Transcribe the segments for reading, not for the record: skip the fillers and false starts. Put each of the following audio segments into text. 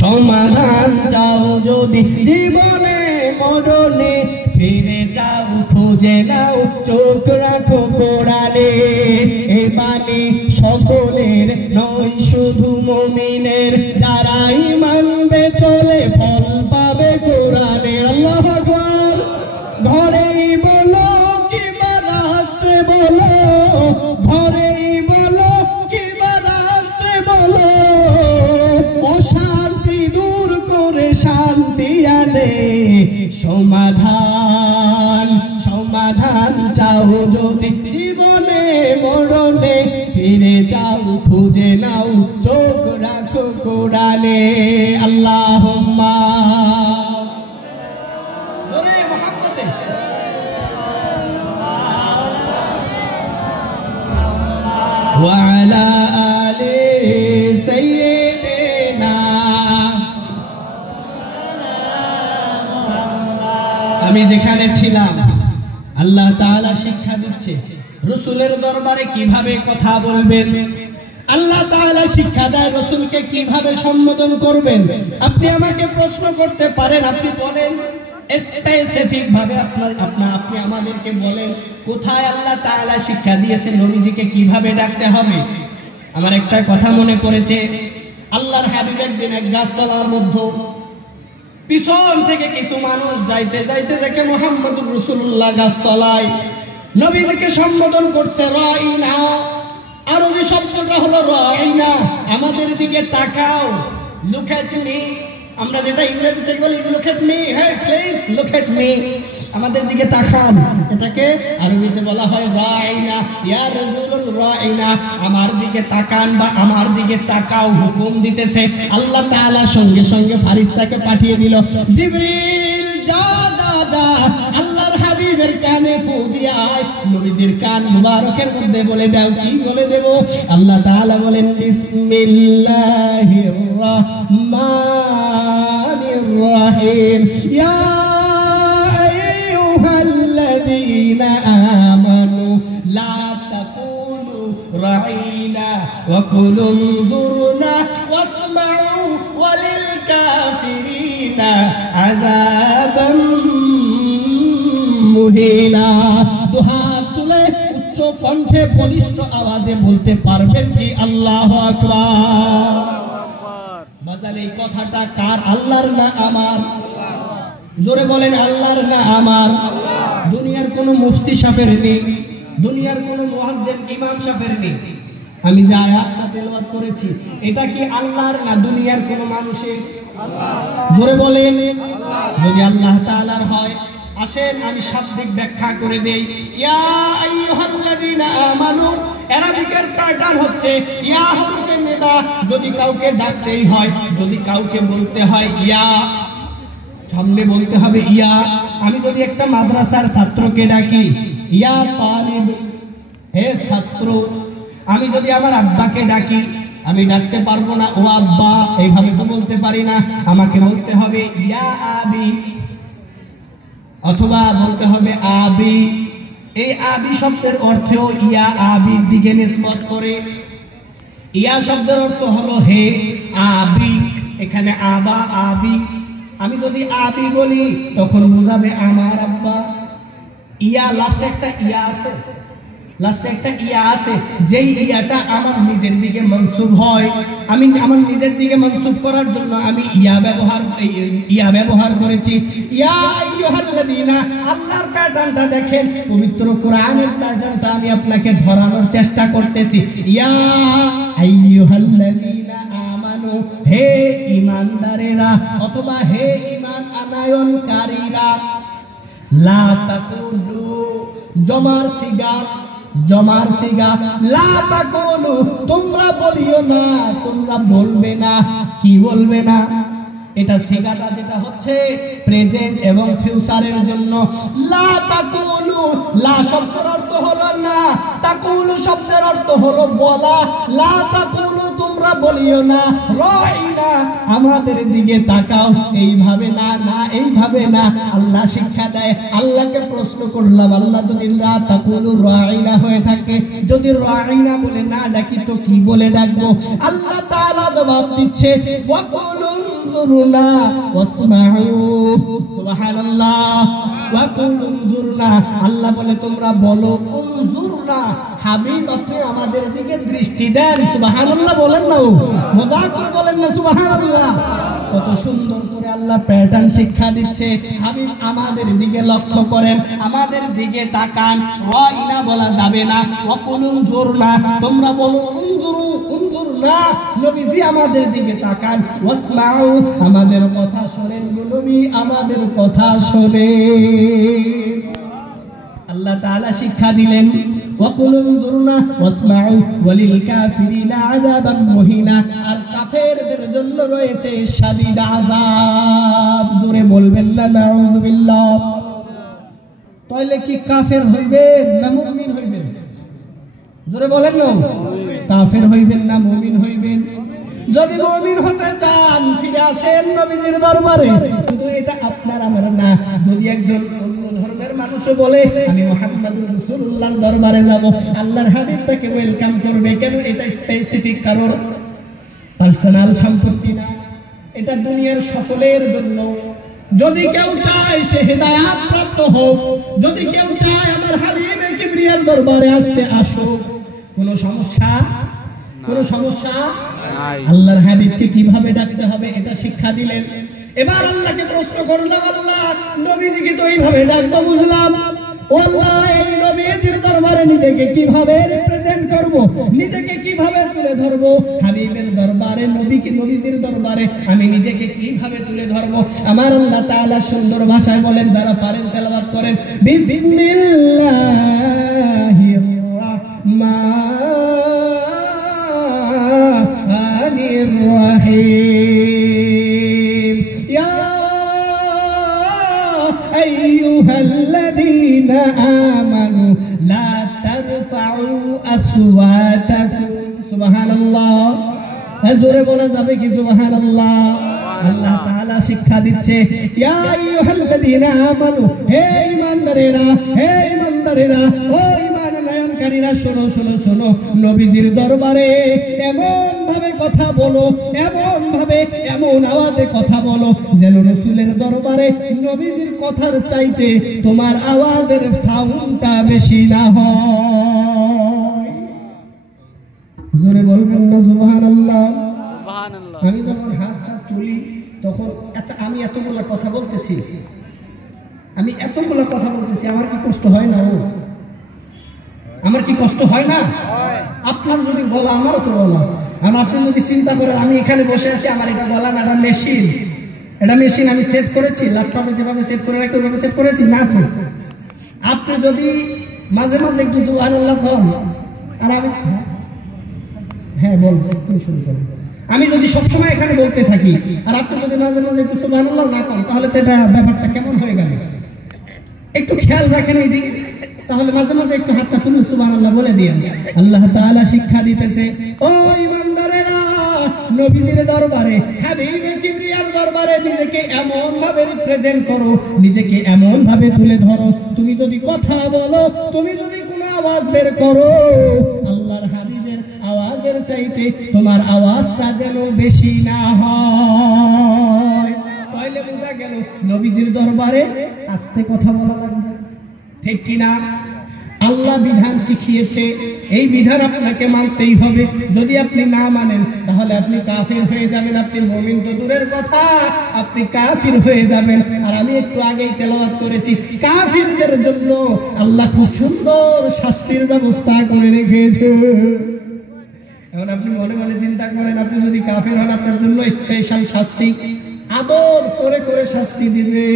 সমাধান চাও যদি জীবনে মরণে, ফিরে যাও খুঁজে নাও চোখ রাখো কোরআনে। এ বাণী সকলের নয় শুধু মুমিনের, যারাই মানবে চলে ফল পাবে কোরআনে। আল্লাহু আকবার। ঘরেই বলো কিংবা রাষ্ট্রে বলো, ঘরেই বলো কিংবা রাষ্ট্রে বলো, অশান্তি দূর করে শান্তি আনে। সমাধান সমাধান চাও যদি জীবনে মরণে, ফিরে যাও খুঁজে নাও চোখ রাখো কোরআনে। আল্লাহুম্মা وعلى آل سيدنا। আমি যেখানে ছিলাম আল্লাহ তাআলা শিক্ষা দিচ্ছে রাসূলের দরবারে কিভাবে কথা বলবেন। আল্লাহ তাআলা শিক্ষা দেয় রাসূলকে কিভাবে সম্বোধন করবেন। আপনি আমাকে প্রশ্ন করতে পারেন, আপনি বলেন স্পেসিফিক ভাবে আপনি আমাদেরকে বলেন কোথায় আল্লাহ তাআলা শিক্ষা দিয়েছেন নবীজিকে কিভাবে ডাকতে হবে। আমার একটা কথা মনে পড়েছে, আল্লাহর হাবিব একদিন এক গাছতলার মধ্যে পিছন থেকে কিছু মানুষ যাইতে যাইতে দেখে মুহাম্মদুর রাসূলুল্লাহ গাছতলায় নবীজিকে সম্বোধন করছে রাইনা। আরবি শব্দটা হলো রাইনা, আমাদের দিকে তাকাও, লুক এট মি। আমরা যেটা ইংরেজিতে বলি লুক এট মি, হ্যাঁ প্লিজ লুক এট মি, আমাদের দিকে তাকান। এটাকে আরবিতে বলা হয় রাইনা। ইয়া রাসূলুল রাইনা, আমার দিকে তাকান বা আমার দিকে তাকাও, হুকুম দিতেছে আল্লাহ তাআলা। সঙ্গে সঙ্গে ফেরেশতাকে পাঠিয়ে দিল, জিবরিল যা যা যা আল্লাহর হাবিবের কানে ফু দিয়া নবীজির কান মুবারকের মধ্যে বলে দাও। কি বলে দেব? আল্লাহ তাআলা বলেন বিসমিল্লাহির রাহমানির রাহিম, ইয়া আইয়ুহাল্লাযীনা আমানু লা তাকুলু রাইনা ওয়া কুলু দুরনা ওয়াসমাউ ওয়ালিল কাফিরিনা আযাবাম মুহিনা। দুহাত তুলে উচ্চ কণ্ঠে বলিষ্ঠ আওয়াজে বলতে পারবেন কি আল্লাহু আকবার? বাজার এই কথাটা কার? আল্লাহর না আমার? জোরে বলেন আল্লাহর না আমার? দুনিয়ার কোনো মুফতি সাহেবের নেই, দুনিয়ার কোনো মুয়াজ্জিন ইমাম সাহেবের নেই। আমি যে আয়াতটা তেলাওয়াত করেছি এটা কি আল্লাহর না দুনিয়ার কোনো মানুষের? জোরে বলেন যদি আল্লাহ তাআলার হয়। আসেন আমি শাব্দিক ব্যাখ্যা করে দেই। ইয়া আইয়ুহাল্লাযীনা আমানু, আরবিকের প্যাটার্ন হচ্ছে ইয়া হরফে নিদা। যদি কাউকে ডাকতেই হয়, যদি কাউকে বলতে হয় ইয়া, সামনে বলতে হবে ইয়া। আমি যদি একটা মাদ্রাসার ছাত্রকে ডাকি ইয়া তালিব, হে ছাত্র। আমি যদি আমার আব্বাকে ডাকি, আমি ডাকতে পারবো না ও আব্বা, এইভাবে তো বলতে পারি না। আমাকে বলতে হবে ইয়া আবি, অথবা বলতে হবে আবি। এই আবি শব্দের অর্থেও ইয়া আবির দিকে নিসবত করে। ইয়া শব্দের অর্থ হলো হে, আবি এখানে আবা আবি। আমি যদি আবি বলি তখন বোঝাবে আমার আব্বা। ইয়া লাস্টে একটা ইয়া আছে, লাস্টে একটা ইয়া আছে, যেই ইয়াটা আমার নিজের দিকে মনসুব হয়। আমি আমার নিজের দিকে মনসুব করার জন্য আমি ইয়া ব্যবহার করেছি। ইয়া আইয়ুহাল্লাযীনা, আল্লাহর প্যাটার্নটা দেখেন, পবিত্র কোরআনের প্যাটার্নটা আমি আপনাকে ধরানোর চেষ্টা করতেছি। ইয়া আইয়ুহাল্লাযীনা আমানু, হে ঈমানদারেরা অথবা হে ঈমান আনয়নকারীরা। লা তাকুলু, জমার সিগা, জমার সিগা। লা তাকুলু, তোমরা বলিও না, তোমরা বলবে না। কি বলবে না? এটা সিগাটা যেটা হচ্ছে প্রেজেন্ট এবং ফিউচারের জন্য। লা তাকুলু, লা শব্দের অর্থ হলো না, তাকুলু শব্দের অর্থ হলো বলা। লা তাকুলু, তোমরা বলিও না রাইনা, আমাদের দিকে তাকাও। এইভাবে না, না এইভাবে না। আল্লাহ শিক্ষা দেয়। আল্লাহকে প্রশ্ন করলাম, আল্লাহ যদি লা তাকুলু রাইনা হয়ে থাকে, যদি রাইনা বলে না ডাকি তো কি বলে ডাকবো? আল্লাহ তাআলা জবাব দিচ্ছে ওয়াকুলু উনজুরনা ওয়াসমাউ সুবহানাল্লাহ ওয়া কুল উনজুরনা আল্লাহ বলে তোমরা বলো উনজুরনা হাবিব আপনি আমাদের দিকে দৃষ্টি দেন সুবহানাল্লাহ বলেন না মজাক করে বলেন না সুবহানাল্লাহ কত সুন্দর করে আল্লাহ প্যাটার্ন শিক্ষা দিচ্ছে হাবিব আমাদের দিকে লক্ষ্য করেন আমাদের দিকে তাকান ওয়া ইনা বলা যাবে না ওয়া কুল উনজুরনা তোমরা বলো উনজুরনা নবীজি আমাদের দিকে তাকান ওয়াসমাউ আমাদের কথা শুনেন নবী আমাদের কথা শুনেন আল্লাহ তাআলা শিক্ষা দিলেন ওয়াকুল উনজুরনা ওয়াসমাউ ওয়ালিল কাফিরিনা আযাবান মুহিনা আর কাফেরদের জন্য রয়েছে শাদীদ আযাব জোরে বলবেন না নাউযুবিল্লাহ তাহলে কি কাফের হইবেন না মুমিন হইবেন জোরে বলেন না কাফের হইবেন না মুমিন হইবেন যদি মুমিন হতে চান ফিরে আসেন নবীজির দরবারে কিন্তু এটা আপনার আমার না যদি একজন অন্য ধর্মের মানুষ বলে আমি মুহাম্মদুর রাসূলুল্লাহর দরবারে যাব আল্লাহর হাবিব তাকে ওয়েলকাম করবে কেন এটা স্পেসিফিক কারোর পার্সোনাল সম্পত্তি না এটা দুনিয়ার সকলের জন্য যদি কেউ চায় সে হেদায়েত প্রাপ্ত হোক যদি কেউ চায় আমার হাবিবে কিবরিয়ার দরবারে আসতে আসো কোনো সমস্যা নাই আল্লাহর হাবিবকে কিভাবে ডাকতে হবে এটা শিক্ষা দিলেন এবার আল্লাহকে প্রশ্ন করলাম আল্লাহ নবীজিকে তো এইভাবে ডাকবো বুঝলাম ও আল্লাহ এই নবীজির দরবারে নিজেকে কিভাবে রিপ্রেজেন্ট করব নিজেকে কিভাবে তুলে ধরব হাবিবের দরবারে নবীজির দরবারে আমি নিজেকে কিভাবে তুলে ধরব আমার আল্লাহ তাআলা সুন্দর ভাষায় বলেন যারা পারেন তেলাওয়াত করেন বিসমিল্লাহির রাহমানির রহিম ইয়া আইয়ুহাল্লাযীনা আমানু লা তারফাউ আসওয়াতাকুম সুবহানাল্লাহ জোরে বলা যাবে কি সুবহানাল্লাহ আল্লাহ তাআলা শিক্ষা দিচ্ছে ইয়া আইয়ুহাল্লাযীনা আমানু হে ঈমানদারেরা ও ঈমানকারীরা শোনো নবীজির দরবারে এমন ভাবে কথা বলো এমন আওয়াজে কথা বলো যেন রাসূলের দরবারে নবীজির কথার চাইতে তোমার আওয়াজের সাউন্ডটা বেশি না হয় জোরে বলবেন না সুবহানাল্লাহ আমি যখন হাতটা তুলি তখন আচ্ছা আমি এতগুলো কথা বলতেছি আমার কি কষ্ট হয় না আমার কি কষ্ট হয় না আপনার যদি গলা আমারও তো গলা আর আপনি যদি চিন্তা করেন আমি এখানে বসে আছি আমার এটা গলা না এটা মেশিন আমি সেট করেছি ল্যাপটপে যেভাবে সেট করে রাখি ওইভাবে সেট করেছি না তো আপনি যদি মাঝে মাঝে একটু সুবহানাল্লাহ বলেন আর আমি হ্যাঁ বলবো শুরু করব আমি যদি সবসময় এখানে বলতে থাকি আর আপনি যদি মাঝে মাঝে একটু সুবহানাল্লাহ না করেন তাহলে তো এটা ব্যাপারটা কেমন হয়ে গেল একটু খেয়াল রাখেন এই দিকে তাহলে মাঝে মাঝে একটু হাতটা তুলে সুবহানাল্লাহ বলে দিয়েন আল্লাহ তাআলা শিক্ষা দিতেছে ও ঈমানদারেরা নবীজির দরবারে হাবিবে কিবরিয়ার দরবারে নিজেকে এমন ভাবে রিপ্রেজেন্ট করো নিজেকে এমন ভাবে তুলে ধরো তুমি যদি কথা বলো তুমি যদি কোনো আওয়াজ বের করো আল্লাহর হাবিবের আওয়াজের চাইতে তোমার আওয়াজটা যেন বেশি না হয় তাহলে বোঝা গেল নবীজির দরবারে আস্তে কথা বলা লাগবে ঠিক কিনা আল্লাহ বিধান শিখিয়েছে এই বিধান আপনাকে মানতেই হবে যদি আপনি না মানেন তাহলে আপনি কাফির হয়ে যাবেন আপনি মুমিন তো দূরের কথা আপনি কাফির হয়ে যাবেন আর আমি একটু আগেই তেলাওয়াত করেছি কাফিরদের জন্য আল্লাহ খুব সুন্দর শাস্তির ব্যবস্থা করে রেখেছে এখন আপনি মনে মনে চিন্তা করেন আপনি যদি কাফির হন আপনার জন্য স্পেশাল শাস্তি আদর করে করে শাস্তি দিবে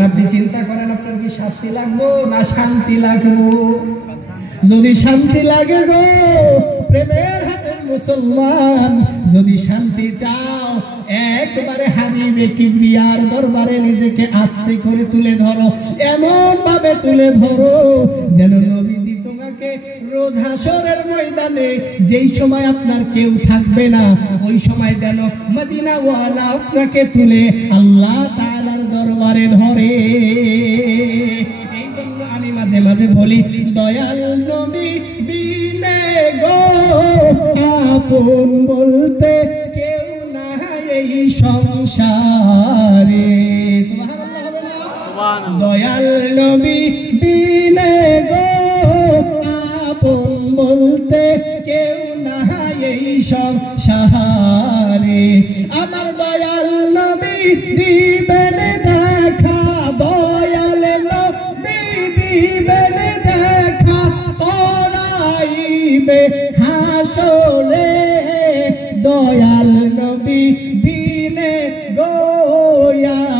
আপনি চিন্তা করেন আপনার কি শাস্তি লাগবে না শান্তি লাগবে যদি শান্তি লাগে গো প্রেমের হাতের মুসলমান যদি শান্তি চাও একবারে হাবিবে কিবরিয়ার দরবারে নিজেকে আস্তে করে তুলে ধরো এমন ভাবে তুলে ধরো যেন নবীজি তোমাকে রোজ হাসরের ময়দানে যেই সময় আপনার কেউ থাকবে না ওই সময় যেন মদিনা ওয়ালা আপনাকে তুলে আল্লাহ তাআলার দরবারে ধরে এই জন্য আমি মাঝে মাঝে বলি দয়াল নবী বিনে গো আপন বলতে কেউ না এই সংসারে। দয়াল নবী বিনে গো আপন বলতে কেউ নাই এই সংসারে। আমার দয়াল নবী দিবেন দেখা, দয়াল নবী দিবেন দেখা, পড়াইবে হাসরে। দয়াল নবী বিনে গো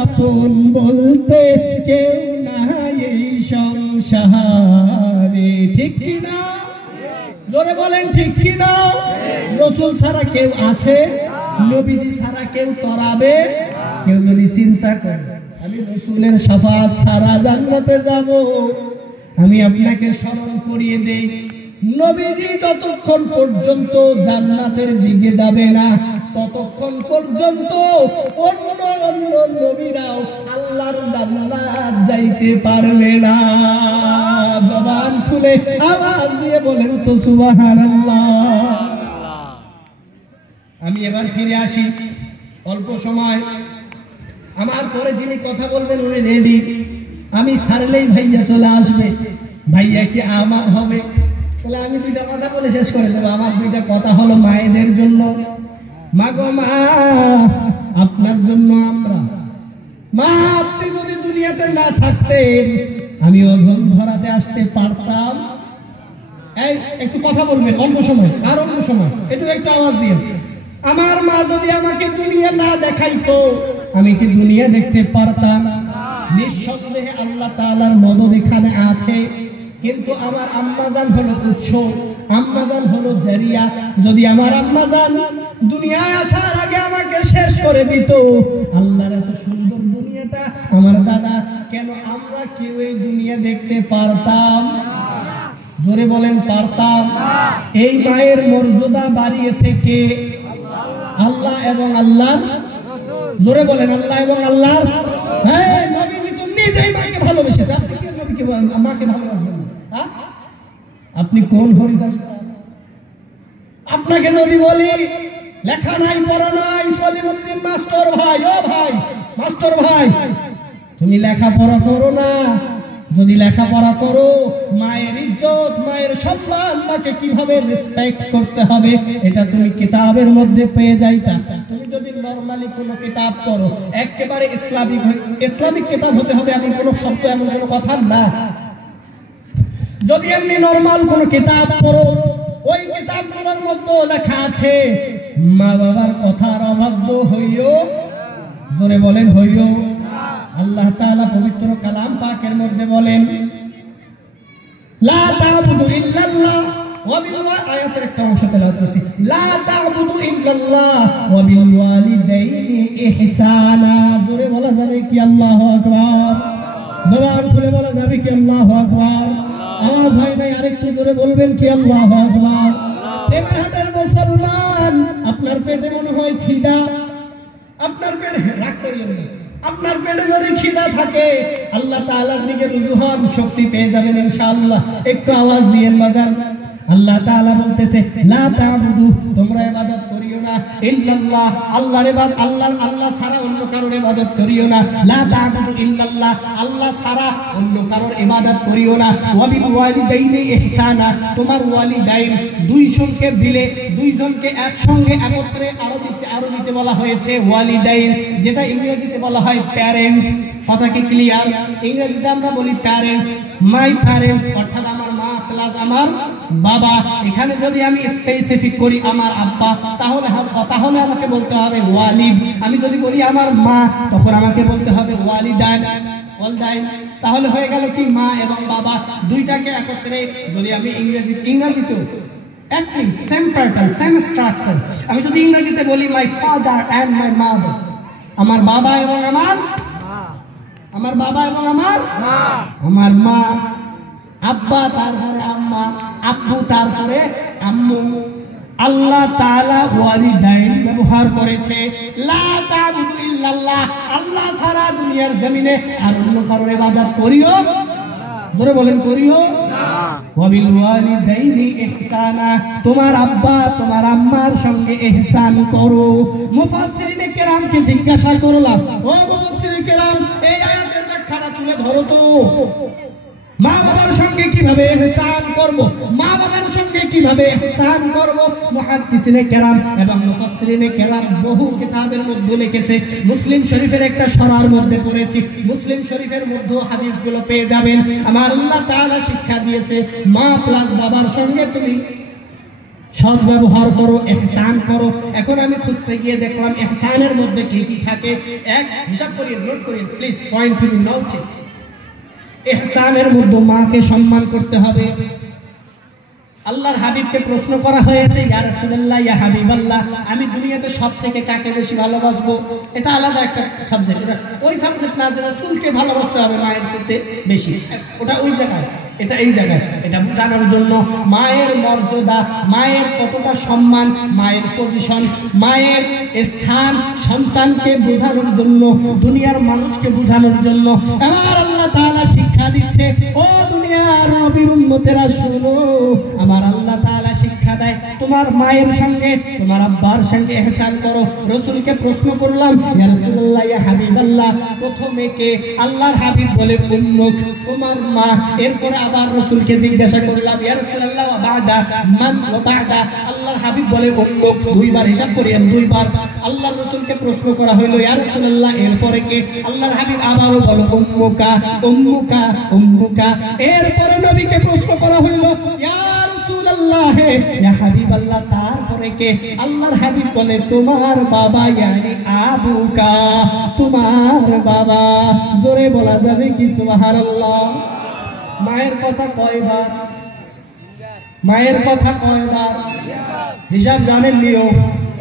আপন বলতে কেউ নাই এই সংসারে। ঠিক কিনা? জোরে বলেন ঠিক কিনা? রাসূল ছাড়া কেউ আছে? নবীজি ছাড়া কেউ তরাবে? কেউ যদি চিন্তা করে আমি রাসূলের শাফাআত ছাড়া জান্নাতে যাব, আমি আপনাকে স্মরণ করিয়ে দেই, নবীজি যতক্ষণ পর্যন্ত জান্নাতের দিকে যাবে না ততক্ষণ পর্যন্ত অন্য অন্য নবীরাও আল্লাহর জান্নাত যাইতে পারবে না। জবান খুলে আওয়াজ দিয়ে বলেন তো সুবহানাল্লাহ। আমি এবার ফিরে আসি অল্প সময়। আমার পরে যিনি কথা বলবেন উনি রেডি, আমি ছাড়লেই ভাইয়া চলে আসবে। ভাইয়া কি আমার হবে? তাহলে আমি দুইটা কথা বলে শেষ করে দেবো। আমার দুইটা কথা হলো মায়েদের জন্য। মা গো মা, আপনার জন্য আমরা। মা, আপনি যদি দুনিয়াতে না থাকতেন আমি অধম ধরাতে আসতে পারতাম? এই একটু কথা বলবেন অল্প সময়, আর অল্প সময় একটু আওয়াজ দিয়ে। আমার মা যদি আমাকে দুনিয়া না দেখাইতো আমি কি দুনিয়া দেখতে পারতাম? নিঃসন্দেহে আল্লাহ তাআলার মদদ এখানে আছে, কিন্তু আমার আম্মাজান হলো উৎস, আম্মাজান হলো জারিয়া। যদি আমার আম্মাজান দুনিয়ায় আসার আগে আমাকে শেষ করে দিত, আল্লাহর এত সুন্দর দুনিয়াটা আমার দাদা কেন আমরা কেউ এই দুনিয়া দেখতে পারতাম? জোরে বলেন পারতাম? এই মায়ের মর্যাদা বাড়িয়েছে কে? আল্লাহ এবং আল্লাহ। জোরে বলেন আল্লাহ এবং আল্লাহ। হ্যাঁ, নবীজি তো নিজেই মাকে ভালোবেসেছে, আপনি কি নবীকে মাকে ভালোবাসেন? আপনি কোন হরিদাস? আপনাকে যদি বলি লেখা নাই পড়া নাই, সলিমুদ্দিন মাস্টার ভাই, ও ভাই মাস্টার ভাই, তুমি লেখাপড়া করো না। যদি লেখাপড়া করো, মায়ের ইজ্জত মায়ের সম্মান তাকে কিভাবে রেসপেক্ট করতে হবে এটা তুমি কিতাবের মধ্যে পেয়ে যাইতা। তুমি যদি নরমালি কোনো কিতাব পড়ো, একেবারে ইসলামিক কিতাব হতে হবে এমন কোনো শব্দ, এমন কোনো কথা না। যদি এমনি নরমাল কোনো কিতাব পড়ো, ওই কিতাবগুলোর মধ্যে লেখা আছে মা বাবার কথার অবাধ্য হইও। জোরে বলেন হইও। আল্লাহ তাআলা পবিত্র কালাম পাকের মধ্যে বলেন লা তা'বুদু ইল্লাল্লাহ ওয়া বিল আয়াতের একটা অংশ তেলাওয়াত করছি, লা তা'বুদু ইল্লাল্লাহ ওয়া বিল ওয়ালিদাইনি ইহসানা। জোরে বলা যাবে কি আল্লাহু আকবার? জবান খুলে বলা যাবে কি আল্লাহু আকবার? আওয়াজ হয় নাই, আরেকটু জোরে বলবেন কি আল্লাহু আকবার? প্রেমের হাতের মুসলমান, আপনার পেটে মনে হয় খিদা, আপনার পেটে রাগ করিয়েন না, আপনার পেটে যদি খিদা থাকে আল্লাহ তাআলার দিকে রুজু হন, শক্তি পেয়ে যাবেন ইনশাআল্লাহ। একটু আওয়াজ দিয়েন বাজার। আল্লাহ তাআলা বলতেছে লা তা'বুদু, তোমরা ইবাদত করিও না, ইল্লাল্লাহ, আল্লাহর ইবাদত আল্লাহ ছাড়া অন্য কারোর ইবাদত করিও না। লা তা'বুদু ইল্লাল্লাহ, আল্লাহ ছাড়া অন্য কারোর ইবাদত করিও না। ওয়া বিল ওয়ালিদাইনি ইহসানা, তোমার ওয়ালিদাইন দুইজনকে মিলে, দুইজনকে একসঙ্গে একত্রে আরবিতে বলা হয়েছে ওয়ালিদাইন, যেটা ইংরেজিতে বলা হয় প্যারেন্টস। কথা কি ক্লিয়ার? ইংরেজিতে আমরা বলি প্যারেন্টস, মাই প্যারেন্টস, অর্থাৎ আমার মা প্লাস আমার বাবা। এখানে যদি আমি স্পেসিফিক করি আমার আব্বা, তাহলে আমাকে বলতে হবে ওয়ালিদ। আমি যদি বলি আমার মা, তখন আমাকে বলতে হবে ওয়ালিদান। তাহলে হয়ে গেল কি মা এবং বাবা দুইটাকে একত্রে। যদি আমি ইংরেজিতেও একই সেম প্যাটার্ন, সেম স্ট্রাকচার। আমি যদি ইংরেজিতে বলি my father and my mother, আমার বাবা এবং আমার বাবা এবং আমার মা, আব্বা তারপরে আম্মা, আব্বু তারপরে আম্মু। আল্লাহ তাআলা ওয়ালিদাইন ব্যবহার করেছে লা তা'বুদু ইল্লাল্লাহ, আল্লাহ ছাড়া দুনিয়ার জমিনে আর অন্য কারোর ইবাদত করিও। জোরে বলেন করিও না। ওয়াবিল ওয়ালিদাইনি ইহসানা, তোমার আব্বা তোমার আম্মার সঙ্গে ইহসান করো। মুফাসসিরিনে কেরামকে জিজ্ঞাসা করলাম, ও মুফাসসিরিনে কেরাম, এই আয়াতের ব্যাখ্যাটা তুলে ধরো তো, মা বাবার সঙ্গে কিভাবে ইহসান করব, মা বাবার সঙ্গে কিভাবে ইহসান করব। মুহাদ্দিসিনে কেরাম এবং মুফাসসিরিনে কেরাম বহু কিতাবের মধ্যে লিখেছে। মুসলিম শরীফের একটা সরার মধ্যে পড়েছি, মুসলিম শরীফের মধ্যে হাদিসগুলো পেয়ে যাবেন। আমার আল্লাহ তাআলা শিক্ষা দিয়েছে, মা প্লাস বাবার সঙ্গে তুমি সৎ ব্যবহার করো, ইহসান করো। এখন আমি খুঁজতে গিয়ে দেখলাম ইহসানের মধ্যে কি কি থাকে। এক, হিসাব করি, নোট করি please, point to be noted. ইহসানের মধ্যে মাকে সম্মান করতে হবে। আল্লাহর হাবিবকে প্রশ্ন করা হয়েছে, ইয়া রাসূলুল্লাহ, ইয়া হাবিবাল্লাহ, আমি দুনিয়াতে সব থেকে কাকে বেশি ভালোবাসবো? এটা আলাদা একটা সাবজেক্ট, ওই সাবজেক্ট না যে রাসূলকে ভালোবাসতে হবে মায়ের চেয়ে বেশি, ওটা ওই জায়গায়, এটা এই জায়গায়। এটা বোঝানোর জন্য মায়ের মর্যাদা, মায়ের কতটা সম্মান, মায়ের পজিশন, মায়ের স্থান সন্তানকে বোঝানোর জন্য, দুনিয়ার মানুষকে বোঝানোর জন্য আমার আল্লাহ তাআলা শিক্ষা দিচ্ছে। ও দুনিয়ার নবীর উম্মতেরা শুনো, আমার আল্লাহ তাআলা শিক্ষা দেয়, তোমার মায়ের সঙ্গে তোমার আব্বার সঙ্গে ইহসান করো। রাসূলকে প্রশ্ন করলাম, ইয়া রাসূলুল্লাহ, ইয়া হাবিবাল্লাহ, প্রথমে কে? আল্লাহর হাবিব বলে উম্মুক, তোমার মা। এরপরে আবার রাসূলকে জিজ্ঞাসা করলাম, ইয়া রাসূলুল্লাহ, ওয়া বাদা মান? ওয়া বাদা, আল্লাহর হাবিব বলে উম্মুক। দুইবার হিসাব করেন, দুইবার আল্লাহর রাসূলকে প্রশ্ন করা হলো, ইয়া রাসূলুল্লাহ, এরপরে কে? আল্লাহর হাবিব আবারও বলো উম্মুকা, উম্মুকা, উম্মুকা। এরপরে নবীকে প্রশ্ন করা হলো, ইয়া রাসূলুল্লাহ, ইয়া হাবিবাল্লাহ, তারপরে কে? আল্লাহর হাবিব বলে তোমার বাবা, ইয়ানি আবুকা, তোমার বাবা। জোরে বলা যাবে কি সুবহানাল্লাহ? মায়ের কথা কয়বার? মায়ের কথা কয়বার? হিসাব জানেন নিও,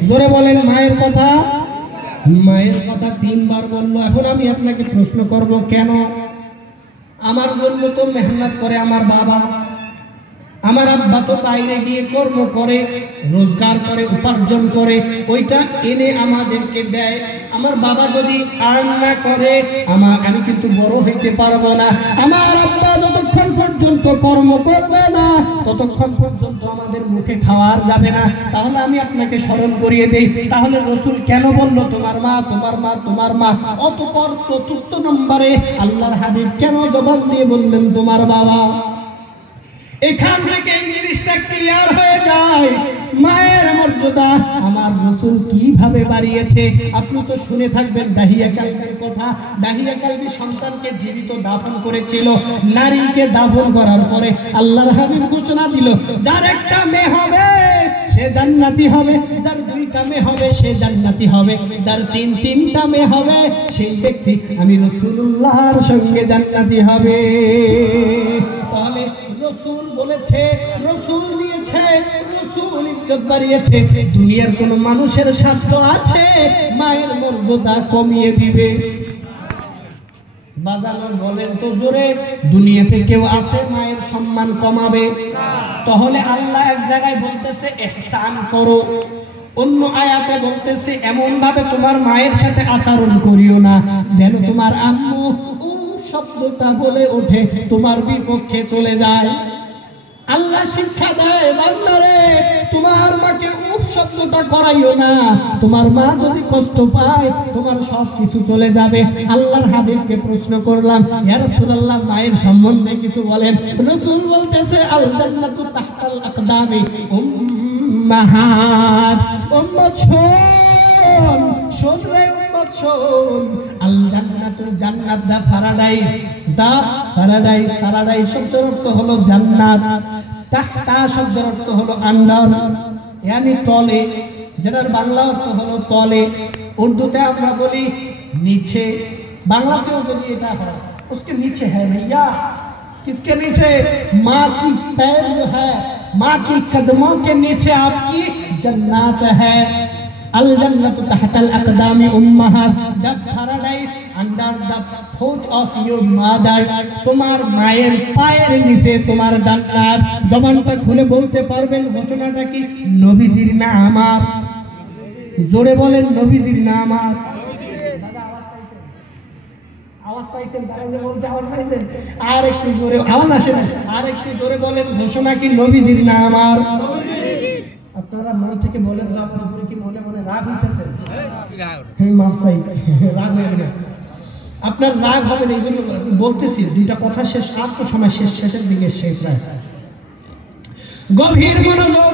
জোরে বলেন, মায়ের কথা, মায়ের কথা 3 বার বললো। এখন আমি আপনাকে প্রশ্ন করব, কেন? আমার জন্য তো মেহনত করে আমার বাবা, আমার আব্বা তো বাইরে গিয়ে কর্ম করে, রোজগার করে, উপার্জন করে, ওইটা এনে আমাদেরকে দেয়। আমার বাবা যদি আর্ন না করে আমি কিন্তু বড় হইতে পারবো না। আমার আব্বা যতক্ষণ পর্যন্ত কর্ম করবে না ততক্ষণ পর্যন্ত আমাদের মুখে খাওয়ার যাবে না। তাহলে আমি আপনাকে স্মরণ করিয়ে দেই, তাহলে রাসূল কেন বললো তোমার মা, তোমার মা, তোমার মা? অতঃপর 4র্থ নম্বরে আল্লাহর হাবিব কেন জবাব দিয়ে বললেন তোমার বাবা? এখান থেকে এই জিনিসটা ক্লিয়ার হয়ে যায়, মায়ের মর্যাদা আমার রাসূল কিভাবে বাড়িয়েছে। আপনি তো শুনে থাকবেন দাহিয়া কালবির কথা। দাহিয়া কালবি সন্তানকে জীবিত দাফন করেছিল। নারীকে দাফন করার পরে আল্লাহর হাবিব ঘোষণা দিল, যার একটা মেয়ে হবে সে জান্নাতি হবে, যার 2টা মেয়ে হবে সে জান্নাতি হবে, যার 3টা মেয়ে হবে সেই ব্যক্তি আমি রাসূলুল্লাহর সঙ্গে জান্নাতি হবে। তাহলে রাসূল বলেছে, রাসূল দিয়েছে, রাসূল ইজ্জত বাড়িয়েছে। দুনিয়ার কোন মানুষের সাধ্য আছে মায়ের মর্যাদা কমিয়ে দিবে? বাজানো বলেন তো জোরে, দুনিয়াতে কেউ আছে মায়ের সম্মান কমাবে? তাহলে আল্লাহ এক জায়গায় বলতেছে ইহসান করো, অন্য আয়াতে বলতেছে এমন ভাবে তোমার মায়ের সাথে আচরণ করিও না যেন তোমার আম্মু শব্দটা বলে ওঠে তোমার বিপক্ষে চলে যায়। আল্লাহ শিক্ষা দেয়, বান্দারে তোমার মাকে উফ শব্দটা করাইও না, তোমার মা যদি কষ্ট পায় তোমার সব কিছু চলে যাবে। আল্লাহর হাবিবকে প্রশ্ন করলাম, ইয়া রাসূলুল্লাহ, মায়ের সম্বন্ধে কিছু বলেন। রাসূল বলতেছে, আল জান্নাতু তাহতাল আকদামি উম্মাহাত। উম্মত শোন, শোন রে উম্মত শোন, আল জান্নাতু, জান্নাত, দা প্যারাডাইস, দা প্যারাডাইস। প্যারাডাইস শব্দের অর্থ হলো জান্নাত, তাহতা শব্দের অর্থ হলো আন্ডার, यानी তলে, যেটার বাংলা অর্থ হলো তলে। উর্দুতে আমরা বলি নিচে, বাংলাতেও যদি এটা হয় उसके नीचे है भैया। किसके नीचे? माँ की पैर जो है, माँ की कदमों के नीचे आपकी जन्नत है। अल जन्नतु तहतल अक़दामी उम्महात, the paradise under the foot of your mother। তোমার মায়ের পায়ের নিচে তোমার জান্নাত। জবানটা খুলে বলতে পারবেন ঘোষণাটা কি? নবীজির না আমার? জোরে বলেন, নবীজির না আমার? আওয়াজ পাইছেন? তারা যে বলছে আওয়াজ পাইছেন, আর একটু জোরে আওয়াজ আসে না, আর একটু জোরে বলেন, ঘোষণা কি নবীজির না আমার? আপনারা মন থেকে বলেন তো, আপনার উপরে কি মনে মনে রাগ হইতেছে? মাফ চাই, রাগ হবে না, আপনার রাগ হবে না। এই জন্য বলতেছি, যেটা কথা শেষ আর তো সময় শেষের দিকে শেষ হয়। গভীর মনোযোগ,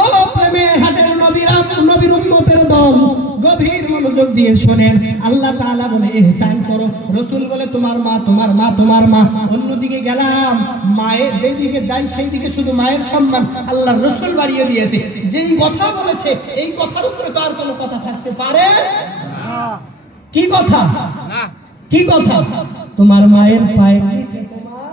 ও প্রেমের হাটের নবীরা, নবীর উম্মতের দল, গভীর মনোযোগ দিয়ে শোনেন। আল্লাহ তাআলা বলে ইহসান করো, রাসূল বলে তোমার মা তোমার মা তোমার মা। অন্যদিকে গেলাম, মায়ের যেই দিকে যাই সেই দিকে শুধু মায়ের সম্মান আল্লাহর রাসূল বাড়িয়ে দিয়েছে। যেই কথা বলেছে এই কথার উপরে তো আর কোনো কথা থাকতে পারে না। কি কথা? না, কি কথা? তোমার মায়ের পায়ের নিচে তোমার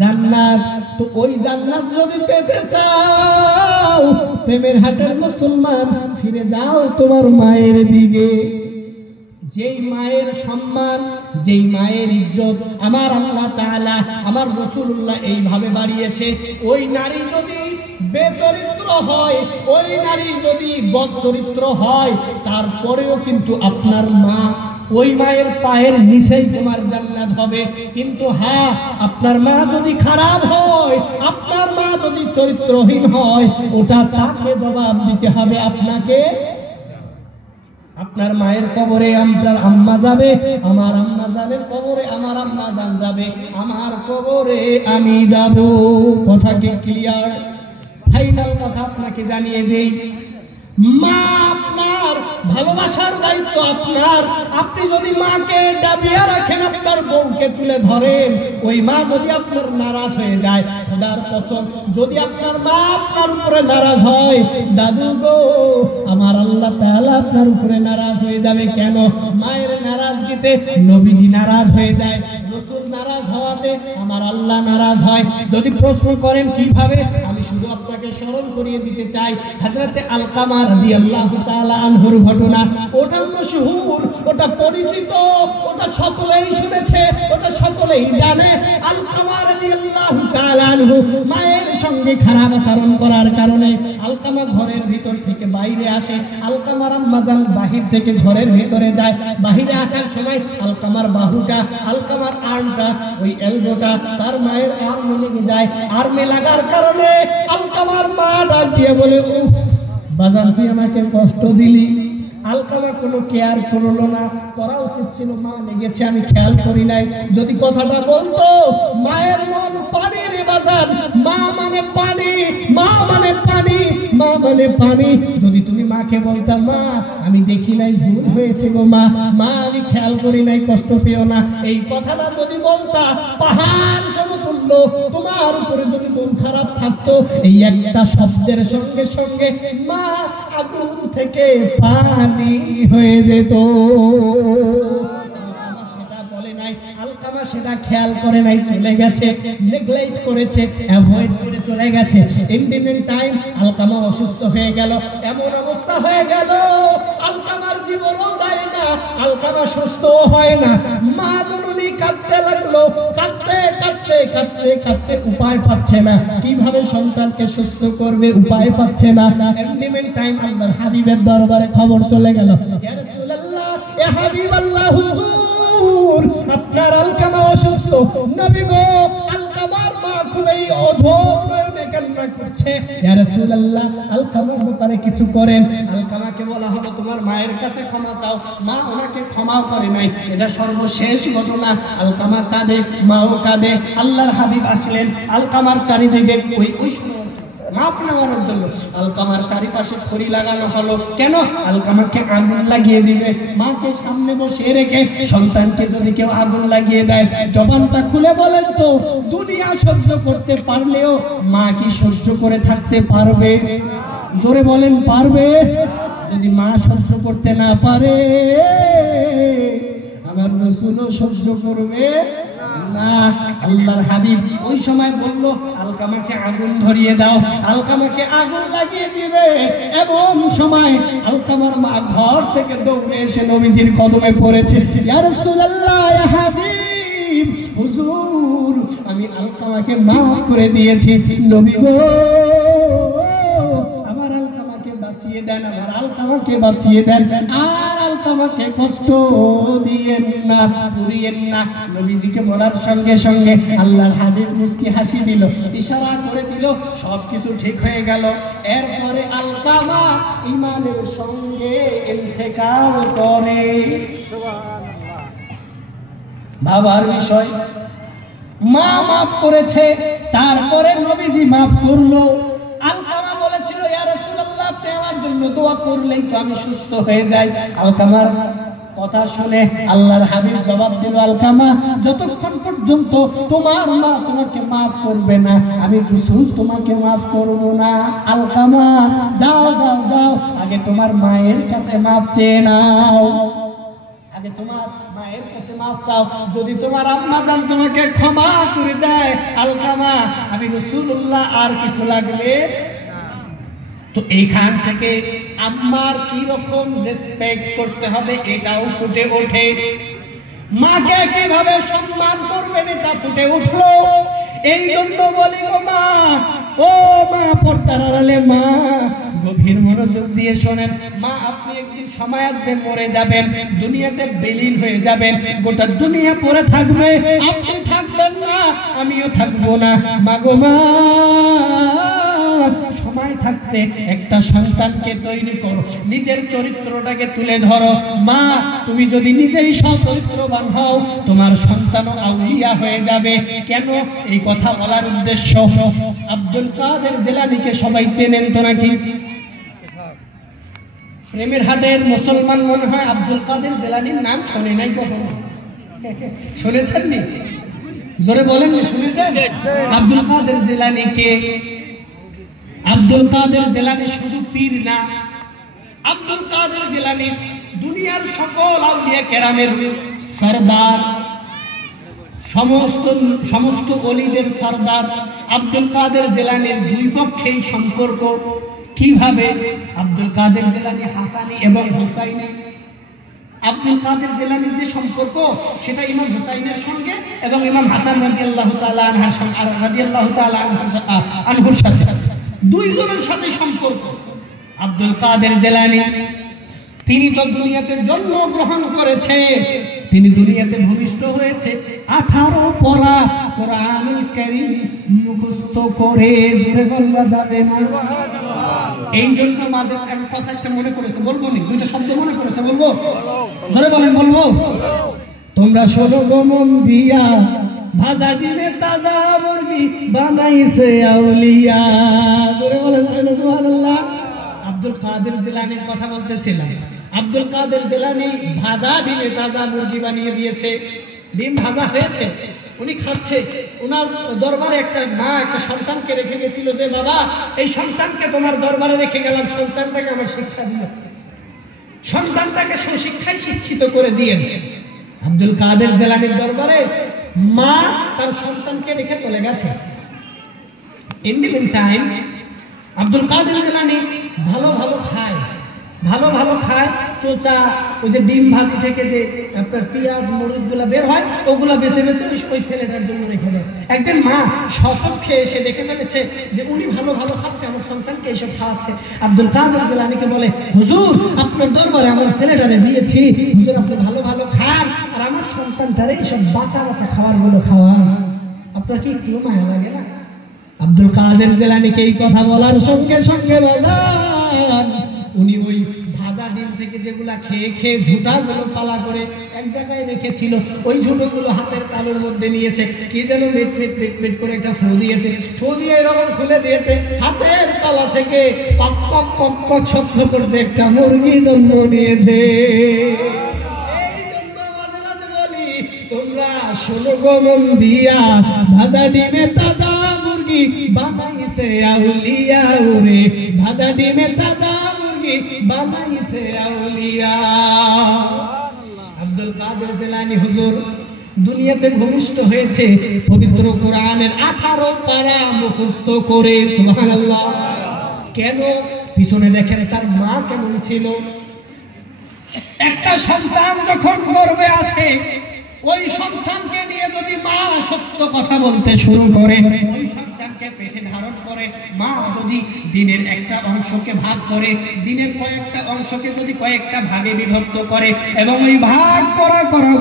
জান্নাত। তো ওই জান্নাত যদি পেতে চাও, প্রেমের হাটের মুসলমান, ফিরে যাও তোমার মায়ের দিকে। যেই মায়ের সম্মান, যেই মায়ের ইজ্জত আমার আল্লাহ তাআলা, আমার রাসূলুল্লাহ এইভাবে বাড়িয়েছে, ওই নারী যদি বেচরিত্র হয়, ওই নারী যদি বদচরিত্র হয়, তারপরেও কিন্তু আপনার মা, ওই মায়ের পায়ের নিচেই তোমার জান্নাত হবে। কিন্তু হ্যাঁ, আপনার মা যদি খারাপ হয়, আপনার মা যদি চরিত্রহীন হয়, ওটা তাকে জবাব দিতে হবে আপনাকে। আপনার মায়ের কবরে আপনার আম্মা যাবে, আমার আম্মা জানের কবরে আমার আম্মা জান যাবে, আমার কবরে আমি যাব। কথা কি ক্লিয়ার? ফাইনাল কথা আপনাকে জানিয়ে দেই, মা আপনার, ভালোবাসার দায়িত্ব আপনার। আপনি যদি মাকে ডাবিয়ে রাখেন, আপনার বউকে তুলে ধরেন, ওই মা যদি আপনার নারাজ হয়ে যায়, খোদার কসম, যদি আপনার মা আপনার উপরে নারাজ হয়, দাদু গো, আমার আল্লাহ তাআলা আপনার উপরে নারাজ হয়ে যাবে। কেন? মায়ের নারাজগিতে নবীজি নারাজ হয়ে যায়, রাসূল নারাজ হওয়াতে আমার আল্লাহ নারাজ হয়। যদি প্রশ্ন করেন কিভাবে, আমি শুধু আপনাকে স্মরণ করিয়ে দিতে চাই হযরতে আলকামা রাদিয়াল্লাহু তাআলা আনহুর ঘটনা। ওটা মশহুর, ওটা পরিচিত, ওটা সকলেই শুনেছে, ওটা সকলেই জানে। আলকামা রাদিয়াল্লাহু তাআলা আনহু মায়ের সঙ্গে খারাপ আচরণ করার কারণে আলকামা ঘরের ভিতর থেকে বাইরে আসে, আলকামার আম্মা জান বাহির থেকে ঘরের ভিতরে যায়। বাহিরে আসার সময় আলকামার বাহুটা, আলকামার আর্মটা, ওই এলবোটা তার মায়ের আর্মে লেগে যায়। আর্মে লাগার কারণে আলকামার মা ডাক দিয়ে বলে, উফ বাজান, তুই আমাকে কষ্ট দিলি। আলকামা কোনো কেয়ার করলো না, করা উচিত ছিল, মা লেগেছে আমি খেয়াল করি নাই। যদি কথাটা বলতো, মায়ের মন পানি রে বাজান, মা মানে পানি, মা মানে পানি, মা মানে পানি। যদি তুমি মাকে বলতা, মা আমি দেখি নাই, ভুল হয়েছে গো মা, মা আমি খেয়াল করি নাই, কষ্ট পেও না, এই কথাটা যদি বলতা, পাহাড় সমতুল্য তোমার উপরে যদি মন খারাপ থাকতো, এই একটা শব্দের সঙ্গে সঙ্গে মা আগুন থেকে পানি হয়ে যেত। সেটা বলে নাই, আলকামা সেটা খেয়াল করে নাই, চলে গেছে, নেগলেক্ট করেছে, অ্যাভয়েড করে চলে গেছে। ইন্ডিপেন্ডেন্ট টাইম আলকামা অসুস্থ হয়ে গেল, এমন অবস্থা হয়ে গেল আলকামার জীবনও যায় না, আলকামা সুস্থ হয় না। মা জননী কাঁদতে লাগলো, কাঁদতে কাঁদতে কাঁদতে কাঁদতে উপায় পাচ্ছে না, কিভাবে সন্তানকে সুস্থ করবে, উপায় পাচ্ছে না। ইন্ডিপেন্ডেন্ট টাইম আল্লাহর হাবিবের দরবারে খবর চলে গেল, ইয়া রাসূলুল্লাহ, ইয়া হাবিবাল্লাহ, হুজুর আপনার আলকামা অসুস্থ। নবী গো, আলকামার মা খুবই অঝোর নয়নে কান্না করছে, ইয়া রাসূলুল্লাহ আলকামার ব্যাপারে কিছু করেন। আলকামাকে বলা হলো, তোমার মায়ের কাছে ক্ষমা চাও। মা ওনাকে ক্ষমা করে নাই, এটা সর্বশেষ ঘটনা। আলকামা কাঁদে, মাও কাঁদে। আল্লাহর হাবিব আসলেন, আলকামার চারিদিকে ওই সময় মাফ নেওয়ার জন্য আলকামার চারিপাশে খড়ি লাগানো হলো। কেন? আলকামাকে আগুন লাগিয়ে দিবে। মাকে সামনে বসিয়ে রেখে সন্তানকে যদি কেউ আগুন লাগিয়ে দেয়, জবানটা খুলে বলেন তো, দুনিয়া সহ্য করতে পারলেও মা কি সহ্য করে থাকতে পারবে? জোরে বলেন, পারবে? যদি মা সহ্য করতে না পারে, আমার রাসূলও সহ্য করবে না। আল্লাহর হাবিব ওই সময় বলল, আলকামাকে আগুন ধরিয়ে দাও। আলকামাকে আগুন লাগিয়ে দিবে। এমন সময় আলকামার মা ঘর থেকে দৌড়ে এসে নবীজির কদমে পড়েছে, ইয়া রাসূলুল্লাহ, ইয়া হাবিব, হুজুর আমি আলকামাকে মাফ করে দিয়েছি। নবী গো, আমার আলকামাকে বাঁচিয়ে দেন, আমার আলকামাকে বাঁচিয়ে দেন, আর আলকামাকে কষ্ট দিয়েন না, পুরিয়েন না। নবীজিকে বলার সঙ্গে সঙ্গে আল্লাহর হাবিব মুস্কি হাসি দিল, ইশারা করে দিল, সবকিছু ঠিক হয়ে গেল। এরপরে আলকামা ঈমানের সঙ্গে ইন্তেকাল করে। বাবার বিষয়, মা মাফ করেছে, তারপরে নবীজি মাফ করলো। আলকামা বলেছিল, ইয়া রাসূলুল্লাহ, আপনি আমার জন্য দোয়া করলেই তো আমি সুস্থ হয়ে যাই। আলকামার কথা শুনে আল্লাহর হাবিব জবাব দিল, আলকামা, যতক্ষণ পর্যন্ত তোমার মা তোমাকে মাফ করবে না, আমি রাসূল তোমাকে মাফ করব না। আলকামা, যাও যাও যাও, আগে তোমার মায়ের কাছে মাফ চেয়ে নাও, আগে তোমার মায়ের কাছে মাফ চাও। যদি তোমার আম্মা জান তোমাকে ক্ষমা করে দেয়, আলকামা, আমি রাসূলুল্লাহ আর কিছু লাগবে। তো এইখান থেকে আম্মার কি রকম রেসপেক্ট করতে হবে এটাও ফুটে ওঠে, মাকে কিভাবে সম্মান করবেন এটা ফুটে উঠলো। এই জন্য বলি, ও মা, ও মা, পর্দার আড়ালে মা, গভীর মনোযোগ দিয়ে শোনেন। মা, আপনি একদিন সময় আসবে মরে যাবেন, দুনিয়াতে বিলীন হয়ে যাবেন, গোটা দুনিয়া পড়ে থাকবে, আপনি থাকবেন না, আমিও থাকবো না। মাগো মা, সময় থাকতে একটা সন্তানকে তৈরি করো, নিজের চরিত্রটাকে তুলে ধরো। মা, তুমি যদি নিজেই সচরিত্রবান হও, তোমার সন্তানও আউলিয়া হয়ে যাবে। কেন এই কথা বলার উদ্দেশ্য? আব্দুল কাদের জিলানীকে সবাই চেনেন তো নাকি? প্রেমের হাটের মুসলমান মনে হয় আব্দুল কাদের জিলানীর নাম শোনে নাই কখনো। শুনেছেন নি? জোরে বলেন না, শুনেছেন? আব্দুল কাদের জিলানী কে? আব্দুল কাদের জিলানী শুধু পীর না, আব্দুল কাদের জিলানী দুনিয়ার সকল আউলিয়া কেরামের সরদার, সমস্ত ওলিদের সরদার। আব্দুল কাদের জিলানীর দুই পক্ষেই সম্পর্ক। কিভাবে? আব্দুল কাদের জিলানী হাসানি এবং হুসাইনি। আব্দুল কাদের জিলানীর যে সম্পর্ক, সেটা ইমাম হুসাইনের সঙ্গে এবং ইমাম হাসান রাদিয়াল্লাহু তাআলা আনহুর সাথে, দুইজনের সাথে সম্পর্ক। আব্দুল কাদের জিলানী তিনি তো দুনিয়াতে জন্মগ্রহণ করেছে, তিনি দুনিয়াতে ভূমিষ্ঠ হয়েছে 18 পরা কোরআনুল কারীম মুখস্থ করে। জোরে বলা যাবে না? এই জন্য মাঝে একটা কথা একটা মনে করেছে, বলবো নি? দুইটা শব্দ মনে করেছে, বলবো? জোরে বলেন, বলবো? তোমরা শোনো গো মন দিয়া, ভাজা ডিমে তাজা মুরগি বানাইছে আউলিয়া। জোরে বলেন সুবহানাল্লাহ। আব্দুল কাদের জিলানীর কথা বলতেছিলাম। আব্দুল কাদের জিলানী ভাজা ডিমে তাজা মুরগি বানিয়ে দিয়েছে, ডিম ভাজা হয়েছে, উনি খাচ্ছে। ওনার দরবারে একটা মা একটা সন্তানকে রেখে গেছিল, যে বাবা, এই সন্তানকে তোমার দরবারে রেখে গেলাম, সন্তানটাকে আমার শিক্ষা দিও, সন্তানটাকে সুশিক্ষায় শিক্ষিত করে দিয়েন। আব্দুল কাদের জিলানীর দরবারে মা তার সন্তানকে রেখে চলে গেছে। In the meantime Abdul Kader Jilani ভালো ভালো খায়, ভালো ভালো খায়, চোচা, ওই যে ডিম ভাজি থেকে যে আপনার পেঁয়াজ মরিচ গুলা বের হয়, ওগুলা বেছে বেছে ওই ছেলেটার জন্য রেখে দেয়। একদিন মা সচক্ষে এসে দেখে ফেলেছে যে উনি ভালো ভালো খাচ্ছে, আমার সন্তানকে এইসব খাওয়াচ্ছে। আব্দুল কাদের জিলানীকে বলে, হুজুর, আপনার দরবারে আমার ছেলেটারে দিয়েছি, হুজুর আপনি ভালো ভালো খান, আর আমার সন্তানটারে এইসব বাঁচা বাঁচা খাবার গুলো খাওয়ান, আপনার কি একটু মায়া লাগে না? আব্দুল কাদের জিলানীকে এই কথা বলার সঙ্গে সঙ্গে বাজান উনি ওই ভাজা ডিম থেকে যেগুলা খেয়ে খেয়ে ঝুঁটাগুলো পালা করে এক জায়গায় রেখেছিল, ওই ঝুঁটোগুলো হাতের তালুর মধ্যে নিয়েছে, কি যেন মিট মিট মিট মিট করে একটা ফু দিয়েছে, ফু দিয়ে এরকম খুলে দিয়েছে, হাতের তালা থেকে পক পক পক পক শব্দ করতে একটা মুরগি জন্ম নিয়েছে। এই জন্য মাঝে মাঝে বলি, তোমরা শোনো গো মন দিয়া, ভাজা ডিমে তাজা মুরগি বানাইছে আউলিয়া রে, ভাজা ডিমে তাজা মুরগি বানাইছে আউলিয়া। আব্দুল কাদের জিলানী হুজুর দুনিয়াতে ভূমিষ্ঠ হয়েছে পবিত্র কোরআনের 18 পারা মুখস্থ করে। সুবহানাল্লাহ। কেন? পিছনে দেখেন তার মা কেমন ছিল। একটা সন্তান যখন গর্ভে আসে, ওই সন্তানকে নিয়ে যদি মা সত্য কথা বলতে শুরু করে, ওই সন্তানকে সন্তানকে পেটে ধারণ করে মা যদি দিনের একটা অংশকে ভাগ করে, দিনের কয়েকটা অংশকে যদি কয়েকটা ভাগে বিভক্ত করে এবং ওই ভাগ করা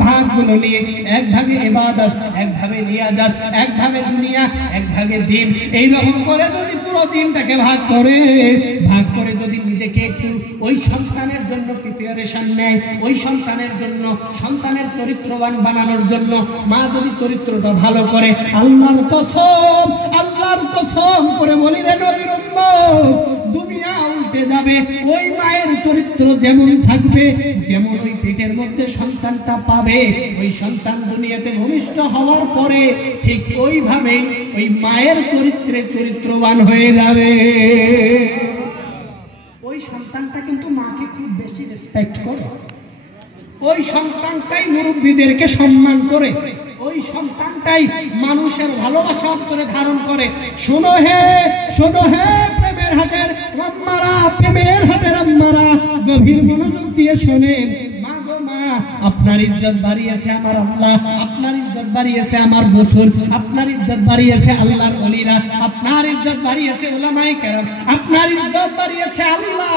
ভাগগুলো নিয়ে এক ভাগে ইবাদত, এক ভাগে রিয়াজাত, এক ভাগে দুনিয়া, এক ভাগে দিন, এইরকম করে যদি পুরো দিনটাকে ভাগ করে যদি নিজেকে একটু ওই সন্তানের জন্য প্রিপারেশন নেয়, ওই সন্তানের জন্য, সন্তানের চরিত্রবান বানানোর জন্য মা যদি চরিত্রটা ভালো করে, আল্লাহর কসম করে বলি রে নবীর উম্মত, দুনিয়া উল্টে যাবে। ওই মায়ের চরিত্র যেমন থাকবে, যেমন ওই পেটের মধ্যে সন্তানটা পাবে, ওই সন্তান দুনিয়াতে ভূমিষ্ঠ হওয়ার পরে ঠিক ওইভাবে ওই মায়ের চরিত্রে চরিত্রবান হয়ে যাবে। ওই সন্তানটা কিন্তু মাকে খুব বেশি রেসপেক্ট করে, ওই সন্তানটাই মুরব্বীদেরকে সম্মান করে, ওই সন্তানটাই মানুষের ভালোবাসা অন্তরে ধারণ করে। শোনো হে প্রেমের হাটের আম্মারা, গভীর মনোযোগ দিয়ে শোনেন। মা গো মা, আপনার ইজ্জত বাড়িয়েছে আমার আল্লাহ, আপনার ইজ্জত বাড়িয়েছে আমার রাসূল, আপনার ইজ্জত বাড়িয়েছে আল্লাহর ওলিরা, আপনার ইজ্জত বাড়িয়েছে উলামায়ে কেরাম, আপনার ইজ্জত বাড়িয়েছে আল্লাহ।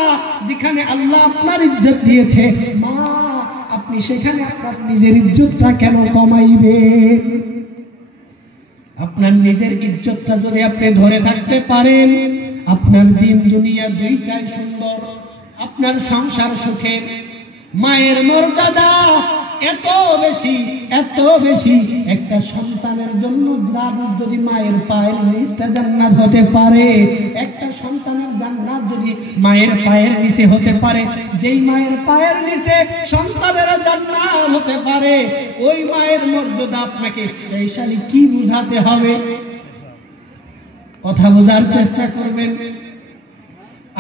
যেখানে আল্লাহ আপনার ইজ্জত দিয়েছে মা, আপনি সেখানে আপনার নিজের ইজ্জতটা কেন কমাইবেন? আপনার নিজের ইজ্জতটা যদি আপনি ধরে থাকতে পারেন, আপনার দিন দুনিয়া দুইটাই সুন্দর, আপনার সংসার সুখের। মায়ের মর্যাদা এত বেশি, একটা সন্তানের জন্য যদি মায়ের পায়ের নিচটা জান্নাত হতে পারে, একটা সন্তানের জান্নাত যদি মায়ের পায়ের নিচে হতে পারে, যেই মায়ের পায়ের নিচে সন্তানের জান্নাত হতে পারে, ওই মায়ের মর্যাদা আপনাকে স্পেশালি কি বুঝাতে হবে? কথা বোঝার চেষ্টা করবেন।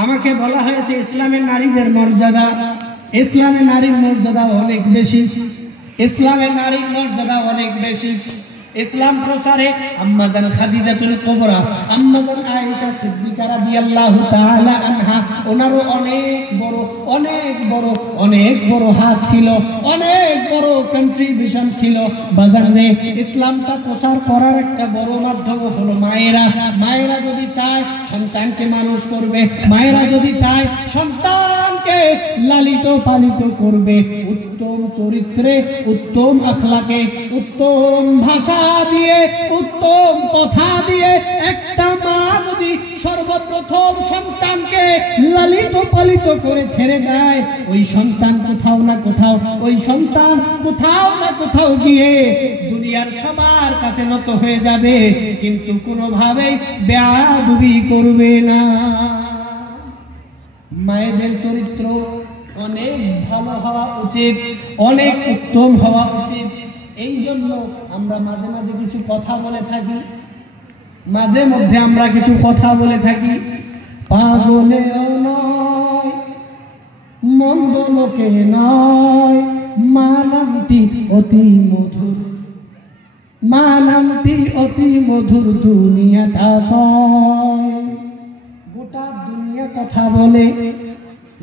আমাকে বলা হয়েছে ইসলামের নারীদের মর্যাদা, ইসলামে নারীর মর্যাদা অনেক বেশি, ইসলামে নারীর মর্যাদা অনেক বেশি। ইসলাম প্রচারে আম্মাজান খাদিজাতুল কুবরা, আম্মাজান আয়েশা সিদ্দিকা রাদিয়াল্লাহু তাআলা আনহা, ওনারও অনেক বড় হাত ছিল, অনেক বড় কন্ট্রিবিউশন ছিল। বাজার রে, ইসলামটা প্রচার করার একটা বড় মাধ্যম হলো মায়েরা। মায়েরা যদি চায় সন্তানকে মানুষ করবে, মায়েরা যদি চায় সন্তানকে লালিত পালিত করবে, উত্তম চরিত্রে, উত্তম আখলাকে, উত্তম ভাষা দিয়ে, উত্তম কথা দিয়ে একটা মা যদি সর্বপ্রথম সন্তানকে লালিত পালিত করে ছেড়ে দেয়, ওই সন্তান কোথাও না কোথাও গিয়ে দুনিয়ার সবার কাছে নত হয়ে যাবে, কিন্তু কোনোভাবেই বেয়াদবি করবে না। মায়েদের চরিত্র অনেক ভালো হওয়া উচিত, অনেক উত্তম হওয়া উচিত। এই জন্য আমরা মাঝে মাঝে কিছু কথা বলে থাকি, পাগলেও নয়, মন্দ লোকে নয়, মা নামটি অতি মধুর, দুনিয়াটা কয়।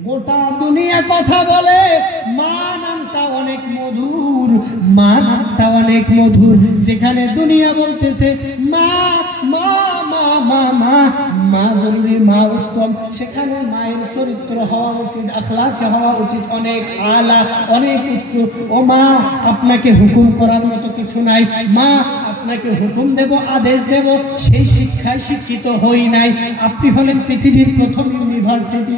গোটা দুনিয়া কথা বলে, মা নামটা অনেক মধুর, যেখানে দুনিয়া বলতেছে মা মা মা মা মা মা জরুরি, মা উত্তম, সেখানে মায়ের চরিত্র হওয়া উচিত, আখলাক হওয়া উচিত অনেক আলা, অনেক উচ্চ। ও মা, আপনাকে হুকুম করার মতো কিছু নাই, মা আপনাকে হুকুম দেব, আদেশ দেব, সেই শিক্ষায় শিক্ষিত হই নাই। আপনি হলেন পৃথিবীর প্রথম university.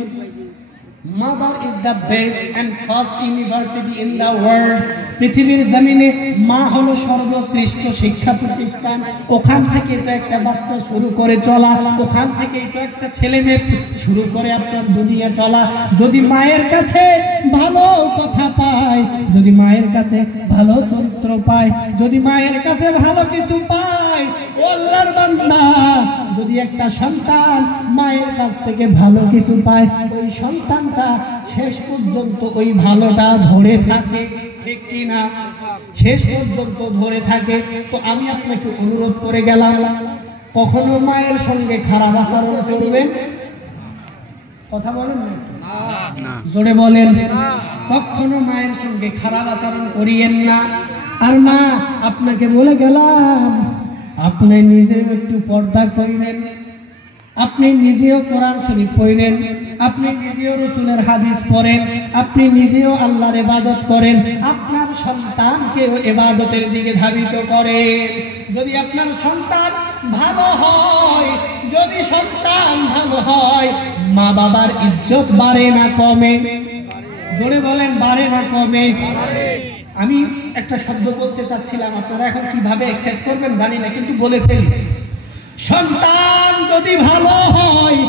Mother is the best and first university in the world. পৃথিবীর জমিনে মা হলো সর্বশ্রেষ্ঠ শিক্ষা প্রতিষ্ঠান। ওখান থেকে তো একটা বাচ্চা শুরু করে চলা, ওখান থেকেই তো একটা ছেলে মেয়ে শুরু করে আপনার দুনিয়া চলা। যদি মায়ের কাছে ভালো কথা পায়, যদি মায়ের কাছে ভালো চরিত্র পায়, যদি মায়ের কাছে ভালো কিছু পায়, ও আল্লাহর বান্দা, যদি একটা সন্তান মায়ের কাছ থেকে ভালো কিছু পায়, ওই সন্তানটা শেষ পর্যন্ত ওই ভালোটা ধরে থাকে, ঠিক কি না? শেষ পর্যন্ত ধরে থাকে। তো আমি আপনাকে অনুরোধ করে গেলাম, কখনো মায়ের সঙ্গে খারাপ আচরণ করবেন? কথা বলেন না, জোরে বলেন। কখনো মায়ের সঙ্গে খারাপ আচরণ করিয়েন না। আর মা, আপনাকে বলে গেলাম, আপনি নিজেও একটু পর্দা করেন, আপনি নিজেও কোরআন শরীফ পড়েন, আপনি নিজেও রাসূলের হাদিস পড়েন, আপনি নিজেও আল্লাহর ইবাদত করেন, আপনার সন্তানকেও ইবাদতের দিকে ধাবিত করেন। যদি আপনার সন্তান ভালো হয়, যদি সন্তান ভালো হয়, মা বাবার ইজ্জত বাড়ে না কমে? জোরে বলেন, বাড়ে না কমে? আমি একটা শব্দ বলতে চাচ্ছিলাম, আপনারা এখন কিভাবে অ্যাকসেপ্ট করবেন জানি না, কিন্তু বলে ফেলি। সন্তান যদি ভালো হয়,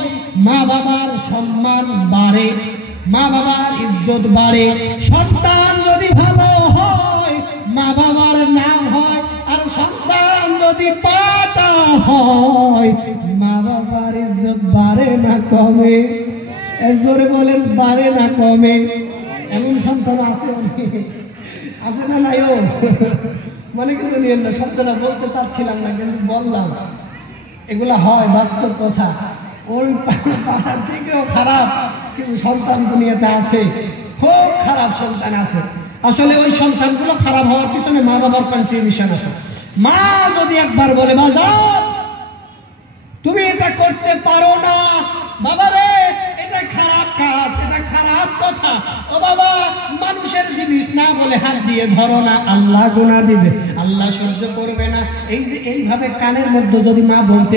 মা বাবার সম্মান বাড়ে, মা বাবার ইজ্জত বাড়ে। সন্তান যদি ভালো হয়, মা বাবার নাম হয়। আর সন্তান যদি পাটা হয়, মা বাবার ইজ্জত বাড়ে না কমে? জোরে বলেন, বাড়ে না কমে? এমন সন্তান আছে আছে না নাইও? মনে কিছু নিয়েন না, শব্দটা বলতে চাচ্ছিলাম না কিন্তু বললাম। এগুলা হয়, বাস্তব কথা। ওই পাড়ার থেকেও খারাপ কিছু সন্তান দুনিয়াতে আছে, খুব খারাপ সন্তান আছে। আসলে ওই সন্তানগুলো খারাপ হওয়ার পিছনে মা বাবার কন্ট্রিবিউশন আছে। মা যদি একবার বলে, বাজার তুমি এটা করতে পারো না, বাবা রে এটা খারাপ কাজ, এটা খারাপ কথা, ও বাবা মানুষের জিনিস না বলে হাত দিয়ে ধরো না, আল্লাহ গুনাহ দিবে, আল্লাহ সহ্য করবে না। এই যে এইভাবে কানের মধ্যে যদি মা বলতে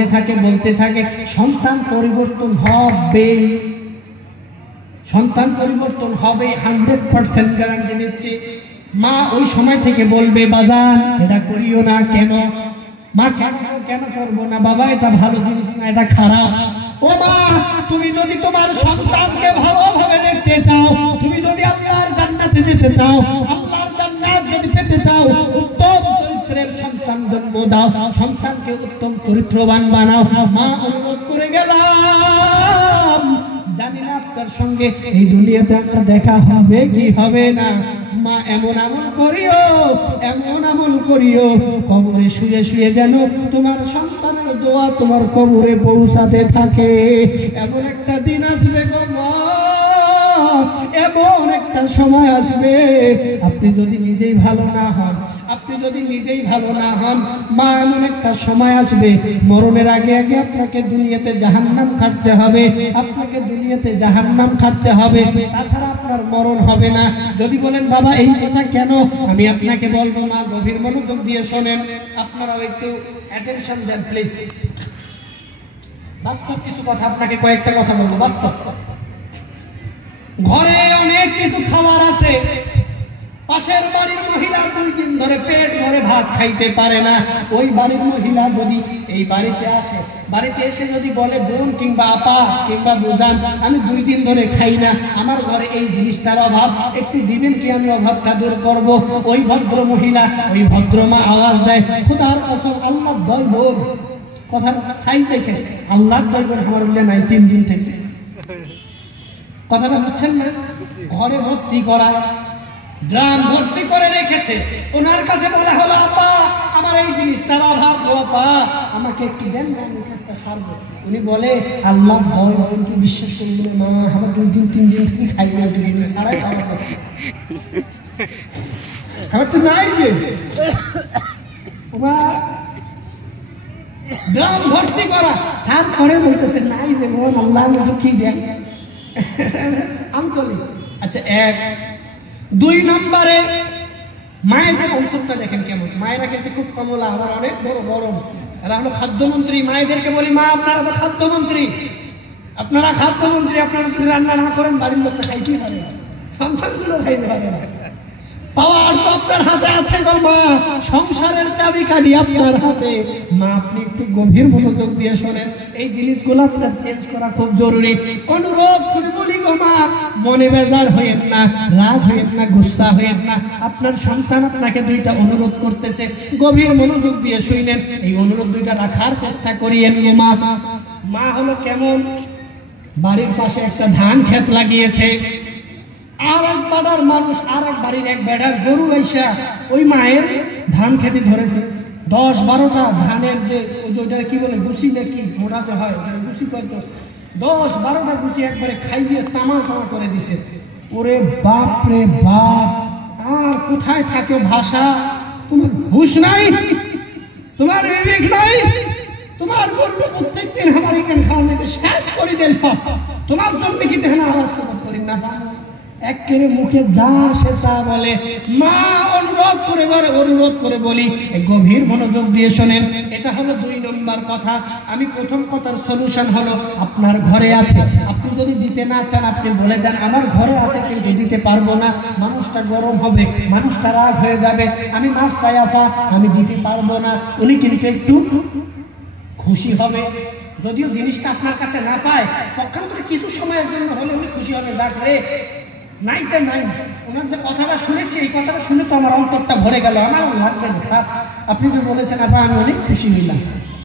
থাকে, সন্তান পরিবর্তন হবে, সন্তান পরিবর্তন হবে, 100% গ্যারান্টি দিচ্ছি। মা ওই সময় থেকে বলবে, বাজান এটা করিও না। কেন মা? কেন করবো না বাবা? এটা ভালো জিনিস না, এটা খারাপ। ও মা, তুমি যদি তোমার সন্তানকে ভালোভাবে দেখতে চাও, তুমি যদি আল্লাহর জান্নাতে যেতে চাও, আল্লাহর জান্নাত যদি পেতে চাও, উত্তম চরিত্রের সন্তান জন্ম দাও, সন্তানকে উত্তম চরিত্রবান বানাও। মা অনুরোধ করে গেলাম, জানি না আপনার সঙ্গে এই দুনিয়াতে একটা দেখা হবে কি হবে না। মা এমন আমল করিও, এমন আমল করিও, কবরে শুয়ে শুয়ে যেন তোমার সন্তানের দোয়া তোমার কবরে পৌঁছাতে থাকে। এমন একটা দিন আসবে গো মা, এমন একটা সময় আসবে, আপনি যদি নিজেই ভালো না হন, আপনি যদি নিজেই ভালো না হন, মা এমন একটা সময় আসবে, মরণের আগে আগে আপনাকে দুনিয়াতে জাহান্নাম কাটতে হবে, আপনাকে দুনিয়াতে জাহান্নাম কাটতে হবে, তাছাড়া আপনার মরণ হবে না। যদি বলেন বাবা এই কথা কেন, আমি আপনাকে বলবো মা, গভীর মনোযোগ দিয়ে শোনেন, আপনারাও একটু অ্যাটেনশন দেন প্লিজ। বাস্তব কিছু কথা, আপনাকে কয়েকটা কথা বলবো বাস্তব। ঘরে অনেক কিছু খাবার আছে, পাশের বাড়ির মহিলা 2 দিন ধরে পেট ভরে ভাত খাইতে পারে না। ওই বাড়ির মহিলা যদি এই বাড়িতে আসে, বাড়িতে এসে যদি বলে, বোন কিংবা আপা কিংবা বুজান, আমি 2 দিন ধরে খাই না, আমার ঘরে এই জিনিসটার অভাব, একটু দিবেন কি, আমি অভাবটা দূর করব। ওই ভদ্র মহিলা, ওই ভদ্র মা আওয়াজ দেয়, খোদার কসম, আল্লাহ দইব, কথার সাইজ দেখে আল্লাহ দইব আমার উল্লে নাই 3 দিন থেকে। কথাটা বুঝছেন না? ঘরে ভর্তি করা, ড্রাম ভর্তি করে রেখেছে, ওনার কাছে বলা হলো, আপা আমার এই জিনিসটার অভাব, আপা আমাকে একটু দেন না, আমি কাজটা সারবো। উনি বলে, আল্লাহ ভয় বোন কি বিশ্বাস করবেন মা, আমার 2 দিন 3 দিন থেকে খাই না, একটা জিনিস ছাড়াই খাওয়া করছে, আমার তো নাই যে ড্রাম ভর্তি করা, তারপরে বলতেছে নাই যে বোন, আল্লাহ আমাকে কি দেন আঞ্চলিক। আচ্ছা, 1 2 নম্বরে মায়েদের অন্তরটা দেখেন কেমন। মায়েরা কিন্তু খুব কমলা, আমার অনেক বড় গরম, এরা হলো খাদ্যমন্ত্রী। মায়েদেরকে বলি, মা আপনারা তো খাদ্যমন্ত্রী, আপনারা খাদ্যমন্ত্রী, আপনারা যদি রান্না না করেন বাড়ির লোকটা খাইতেই পারে না, সন্তানগুলো খাইতে পারে না। পাওয়ার তো আপনার হাতে আছে গো মা, সংসারের চাবিকাঠি আপনার হাতে। মা আপনি একটু গভীর মনোযোগ দিয়ে শোনেন, এই জিনিসগুলো আপনার চেঞ্জ করা খুব জরুরি। অনুরোধ করে বলি গো মা, মনে বেজার হইেন না, রাগ হইেন না, গুসা হইেন না। আপনার সন্তান আপনাকে 2টা অনুরোধ করতেছে, গভীর মনোযোগ দিয়ে শুনেন, এই অনুরোধ 2টা রাখার চেষ্টা করিয়েন গো মা। মা হলো কেমন, বাড়ির পাশে একটা ধান ক্ষেত লাগিয়েছে, আর এক পাড়ার মানুষ, আর এক বাড়ির এক বেড়ার গরু আইসা ওই মায়ের ধান খেতে ধরেছে। 10-12টা ধানের যে ওইটা কি বলে, গুছি নাকি মোটা যে হয়, গুছি কত, 10-12টা গুছি একবারে খাইয়ে তামা তামা করে দিছে। ওরে বাপ রে বাপ, আর কোথায় থাকে ভাষা, তোমার হুঁশ নাই? তোমার বিবেক নাই, তোমার গরু প্রত্যেকদিন আমার এখানে খাওয়ানো শেষ করে দিল, তোমার জন্য কি দেখেন আওয়াজ করি না, একেবারে মুখে যা সে তা বলে। মা অনুরোধ করে বলি গভীর মনোযোগ দিয়ে শোনেন, এটা হলো 2 নম্বর কথা। আমি প্রথম কথার সলিউশন হলো আপনার ঘরে আছে, আপনি যদি দিতে না চান আপনি বলে দেন আমার ঘরে আছে কিন্তু দিতে পারবো না, মানুষটা গরম হবে, মানুষটা রাগ হয়ে যাবে, আমি মাছ চাই আপা, আমি দিতে পারবো না, উনি কিন্তু একটু খুশি হবে। যদিও জিনিসটা আপনার কাছে না পায় পক্ষান্তরে কিছু সময়ের জন্য হলে উনি খুশি হবে, যাক রে নাইতে নাই, ওনার যে কথাটা শুনেছি এই কথাটা শুনে তো আমার অন্তরটা ভরে গেল, আমার লাগবে না, আপনি যে বলেছেন আপা আমি অনেক খুশি হইলাম।